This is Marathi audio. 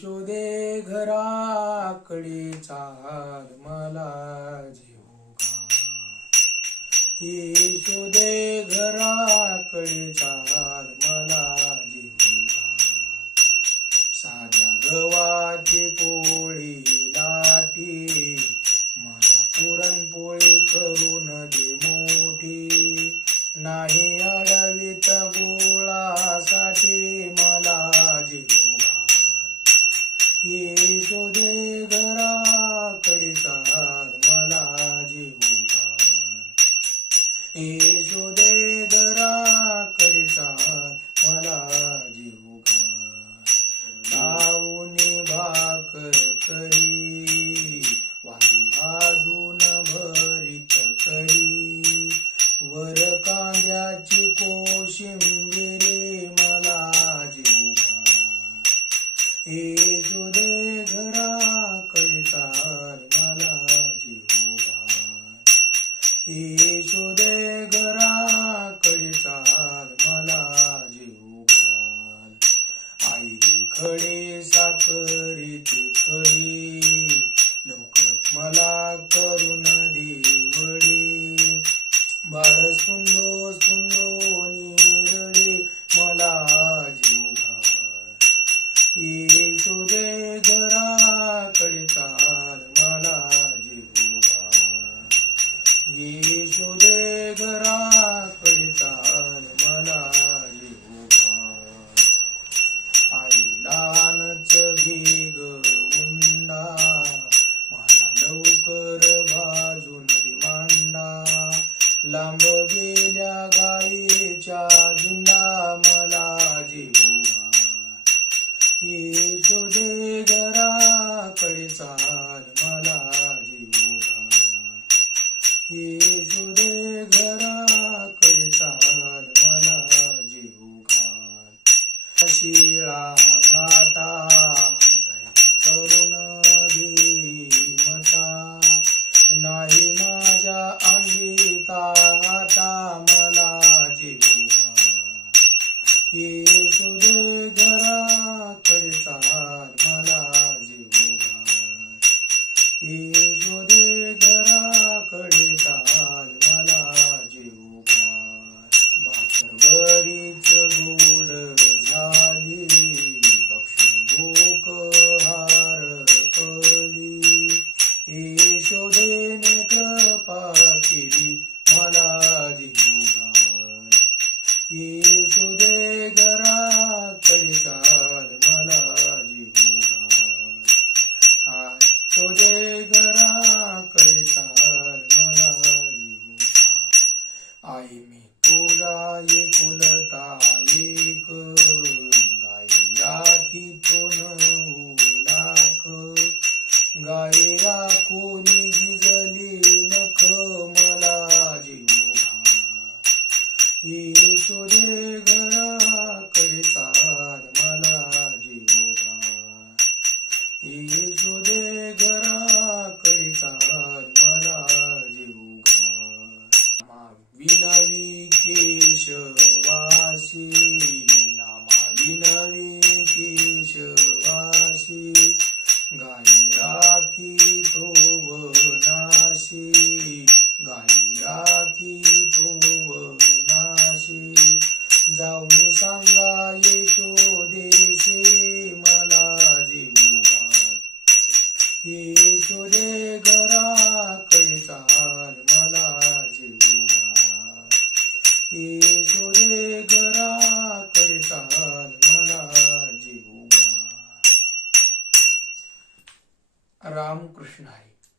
यशोदे घराकडे चाल मला जीव घाल। यशोदे घराकडे चाल मला जीव घाल। साध्या गव्हाची पोळी लाटी मला पुरणपोळी करून दे मोठी। नाही अडवित गोळासाठी मला जीव घाल। यशोदे घराकडे चाल मला जीव घाल। यशोदे घराकडे चाल मला जीव घाल। लावून भाकर करी वांगी भाजून भरीत करी। वर कांद्याची कोशिंबिरी मला जीव घाल। यशोदे घराकडे चाल मला जीव घाल। यशोदे घराकडे चाल मला जीव घाल। आई गे खडे साखरेची खडी लवकर मला करून दे वडी। बाळ स्पुंदो स्पुंदो निरडे मला जीव घाल। यशोदे घराकडे चाल मला जीव घाल। यशोदे घराकडे चाल मला जीव घाल। आईलानच घे ग उंडा मला लवकर भाजून दे मांडा। लांब गेल्या गाईच्या धिंडा मला जीव घाल। यशोदे घराकडे चाल मला जीव घाल। यशोदे घराकडे चाल मला जीव घाल। शिळा घाटा तरुण धीमता नाही माझ्या अंगी ताटा मला जीव घाल। यशोदे घराकडे चाल मला जीव घाल। यशोदे घराकडे चाल मला जीव घाल। भाकर बरीच गोड झाली भक्षण भूक हारपली। यशोदेने कृपा केली मला जीव घाल। यशोदे घराकडे चाल मला जीव घाल। यशोदे घराकडे चाल मला जीव घाल। आई मी तुझा एकुलता एक गाई राखी तो 9 लाख। गाई राखून झिजली नख मला जीव घाल। यशोदे घराकडे चाल मला जीव घाल। यशोदे घराकडे चाल मला जीव घाल। विनवी केशवासी नामा विनवी केशवासी। गाई राखी तो वनाशी गाई राखी तो वनाशी। जाऊन सांगा यशोदेसे मला जीव घाल। यशोदे घराकडे चाल मला जीव घाल। यशोदे घराकडे चाल मला जीव घाल। रामकृष्ण हरी।